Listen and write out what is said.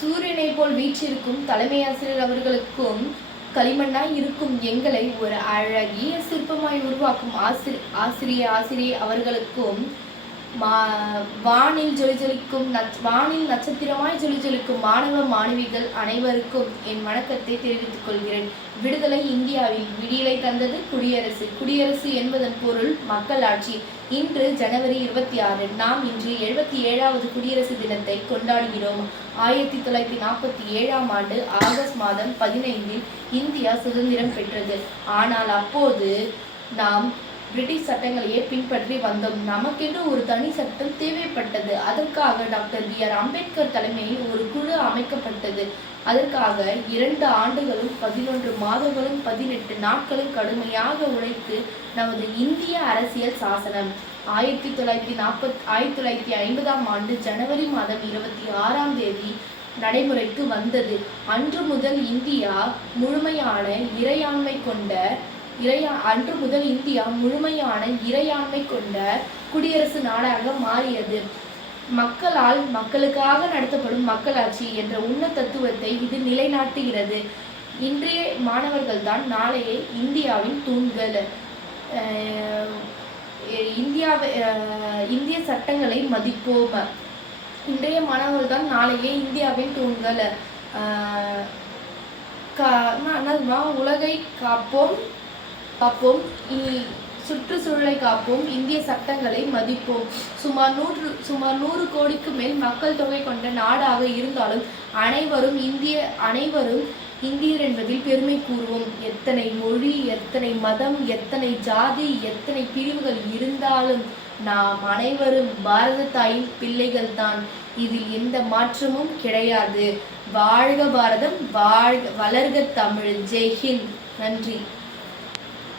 சூரியனை போல் வீற்றிருக்கும் தலைமை ஆசிரியர் அவர்களுக்கும் களிமண்ணாய் இருக்கும் எங்களை ஒரு அழகிய சிற்பமாய் உருவாக்கும் ஆசிரியை அவர்களுக்கும் வானில் நட்சத்திரமாய் ஜொலிஜொலிக்கும் மாணவ மாணவிகள் அனைவருக்கும் என் வணக்கத்தை தெரிவித்துக் கொள்கிறேன். விடுதலை இந்தியாவில் விடியலை தந்தது குடியரசு. குடியரசு என்பதன் பொருள் மக்களாட்சி. இன்று ஜனவரி 26. நாம் இன்று 77வது குடியரசு தினத்தை கொண்டாடுகிறோம். 1947ஆம் ஆண்டு ஆகஸ்ட் மாதம் 15இல் இந்தியா சுதந்திரம் பெற்றது. ஆனால் அப்போது நாம் பிரிட்டிஷ் சட்டங்களையே பின்பற்றி வந்தோம். நமக்கென்று ஒரு தனி சட்டம் தேவைப்பட்டது. அதற்காக டாக்டர் B.R. அம்பேத்கர் தலைமையில் ஒரு குழு அமைக்கப்பட்டது. அதற்காக 2 ஆண்டுகளும் 11 மாதங்களும் 18 நாட்களும் கடுமையாக உழைத்து நமது இந்திய அரசியல் சாசனம் 1950ஆம் ஆண்டு ஜனவரி மாதம் 26ஆம் தேதி நடைமுறைக்கு வந்தது. அன்று முதல் இந்தியா முழுமையான இறையாண்மை கொண்ட குடியரசு நாடாக மாறியது. மக்களால் மக்களுக்காக நடத்தப்படும் மக்களாட்சி என்ற உன்னத தத்துவத்தை இது நிலைநாட்டுகிறது. இன்றைய மாணவர்கள் தான் நாளைய இந்தியாவின் தூண்கள். இந்திய சட்டங்களை மதிப்போம். இன்றைய மாணவர்கள் தான் நாளைய இந்தியாவின் தூண்கள். உலகை காப்போம், சுற்றுச்சூழலை காப்போம், இந்திய சட்டங்களை மதிப்போம். சுமார் 100 கோடிக்கு மேல் மக்கள் தொகை கொண்ட நாடாக இருந்தாலும் அனைவரும் இந்தியர் என்பதில் பெருமை கூறுவோம். எத்தனை மொழி, எத்தனை மதம், எத்தனை ஜாதி, எத்தனை பிரிவுகள் இருந்தாலும் நாம் அனைவரும் பாரத தாயின் பிள்ளைகள் தான். இதில் எந்த மாற்றமும் கிடையாது. வாழ்க பாரதம், வளர்க தமிழ். ஜெய் ஹிந்த். நன்றி.